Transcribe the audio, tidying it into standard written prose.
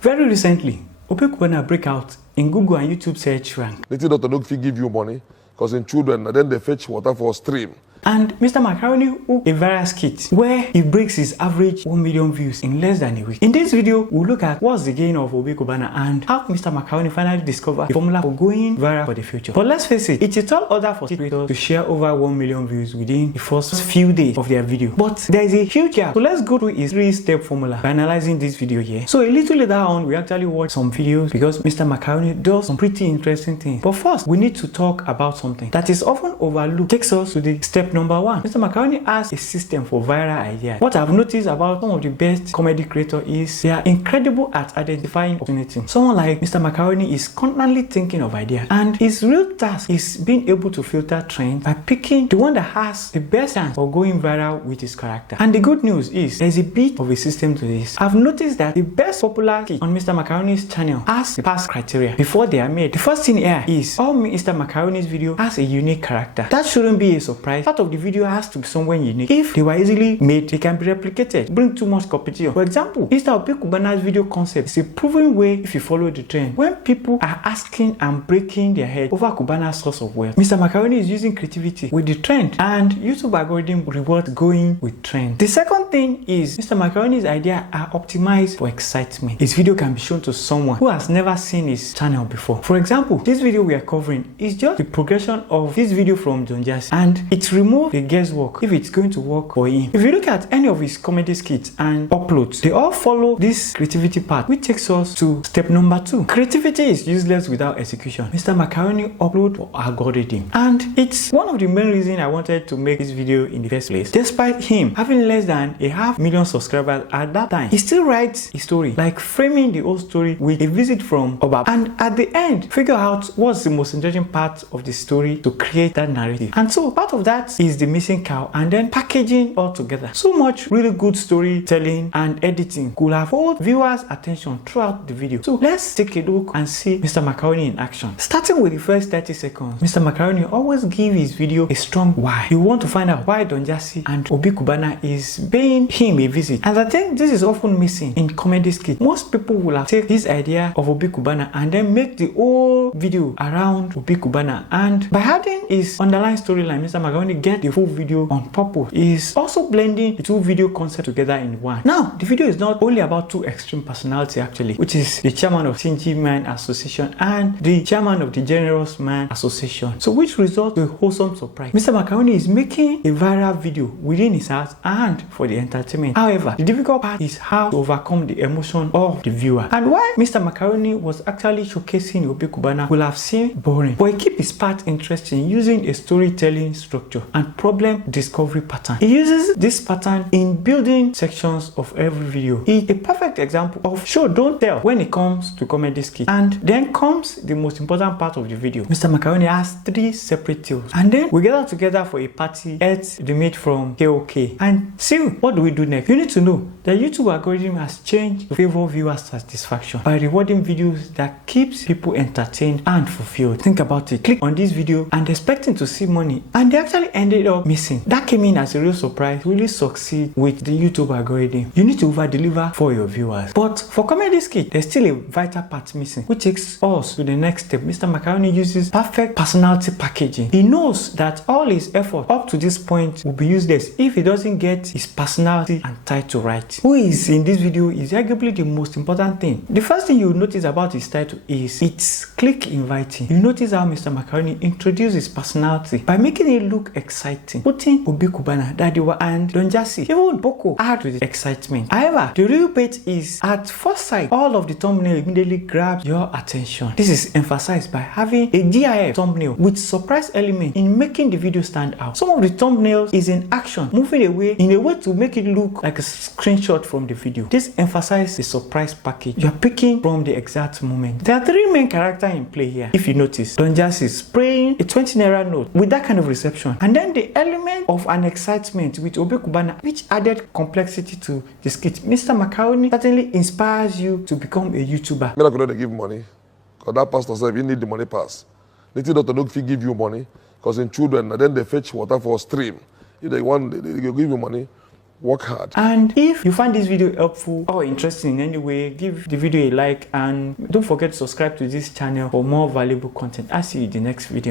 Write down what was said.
Very recently, Obi Cubana break out in Google and YouTube search rank. Little doctor no fit give you money, because in children, then they fetch water for stream. And Mr Macaroni hooked a viral skit where he breaks his average 1 million views in less than a week. In this video, we'll look at what's the gain of Obi Cubana and how Mr Macaroni finally discovered a formula for going viral for the future. But let's face it, it's a tall order for creators to share over 1 million views within the first few days of their video. But there is a huge gap. So let's go through his 3-step formula by analyzing this video here. So a little later on, we actually watch some videos because Mr Macaroni does some pretty interesting things. But first, we need to talk about something that is often overlooked. Takes us to the step number 1. Mr Macaroni has a system for viral ideas. What I've noticed about some of the best comedy creators is they are incredible at identifying opportunity. Someone like Mr Macaroni is constantly thinking of ideas, and his real task is being able to filter trends by picking the one that has the best chance for going viral with his character. And the good news is there's a bit of a system to this. I've noticed that the best popular skit on Mr Macaroni's channel has the past criteria before they are made. The first thing here is all Mr Macaroni's video has a unique character. That shouldn't be a surprise. Part of the video has to be somewhere unique. If they were easily made, they can be replicated. Bring too much competition. For example, Mr. Obi Cubana's video concept is a proven way if you follow the trend. When people are asking and breaking their head over Cubana's source of wealth, Mr. Macaroni is using creativity with the trend, and YouTube algorithm rewards going with trend. The second thing is Mr. Macaroni's ideas are optimized for excitement. His video can be shown to someone who has never seen his channel before. For example, this video we are covering is just the progression of this video from Don Jazzy, and it removes the guesswork if it's going to work for him. If you look at any of his comedy skits and uploads, they all follow this creativity path, which takes us to step number 2. Creativity is useless without execution. Mr. Macaroni upload for algorithm, and it's one of the main reasons I wanted to make this video in the first place. Despite him having less than 500,000 subscribers at that time, he still writes a story, like framing the whole story with a visit from Oba, and at the end figure out what's the most interesting part of the story to create that narrative. And so part of that is the missing cow, and then packaging all together. So much really good storytelling and editing could have hold viewers' attention throughout the video. So let's take a look and see Mr. Macaroni in action. Starting with the first 30 seconds, Mr. Macaroni always gives his video a strong why. You want to find out why Don Jazzy and Obi Cubana is paying him a visit. And I think this is often missing in comedy skits. Most people will have taken this idea of Obi Cubana and then make the whole video around Obi Cubana. And by adding his underlying storyline, Mr. Macaroni get the full video on purpose. Is also blending the two video concepts together in one. Now, the video is not only about two extreme personalities actually, which is the chairman of Stingy Man Association and the chairman of the Generous Man Association. So which results to a wholesome surprise. Mr. Macaroni is making a viral video within his house and for the entertainment. However, the difficult part is how to overcome the emotion of the viewer. And why Mr. Macaroni was actually showcasing Obi Cubana will have seemed boring, but he keeps his part interesting using a storytelling structure and problem discovery pattern. He uses this pattern in building sections of every video. It's a perfect example of show don't tell when it comes to comedy skit. And then comes the most important part of the video. Mr. Macaroni has 3 separate tales, and then we gather together for a party at the meat from KOK. And see, what do we do next? You need to know that YouTube algorithm has changed to favor viewer satisfaction by rewarding videos that keeps people entertained and fulfilled. Think about it. Click on this video and expecting to see money, and they actually ended up missing. That came in as a real surprise. Really succeed with the YouTube algorithm. You need to over deliver for your viewers. But for comedy skit, there's still a vital part missing, which takes us to the next step. Mr. Macaroni uses perfect personality packaging. He knows that all his effort up to this point will be useless if he doesn't get his personality and title right. Who is in this video is arguably the most important thing. The first thing you notice about his title is it's click inviting. You notice how Mr. Macaroni introduces his personality by making it look exciting, putting Obi Cubana, Daddy and Don Jazzy, even Boko add to the excitement. However, the real bait is at first sight, all of the thumbnail immediately grabs your attention. This is emphasized by having a GIF thumbnail with surprise element in making the video stand out. Some of the thumbnails is in action, moving away in a way to make it look like a screenshot from the video. This emphasizes the surprise package you are picking from the exact moment. There are 3 main characters in play here. If you notice, Don Jazzy is spraying a 20 naira note with that kind of reception, and then the element of an excitement with Obi Cubana, which added complexity to the skit. Mr. Macaroni certainly inspires you to become a YouTuber. I'm not going to give money, because that pastor said you need the money pass. Little doctor no fit give you money, because in children, then they fetch water for stream. If they want, they give you money. Work hard. And if you find this video helpful or interesting in any way, give the video a like and don't forget to subscribe to this channel for more valuable content. I'll see you in the next video.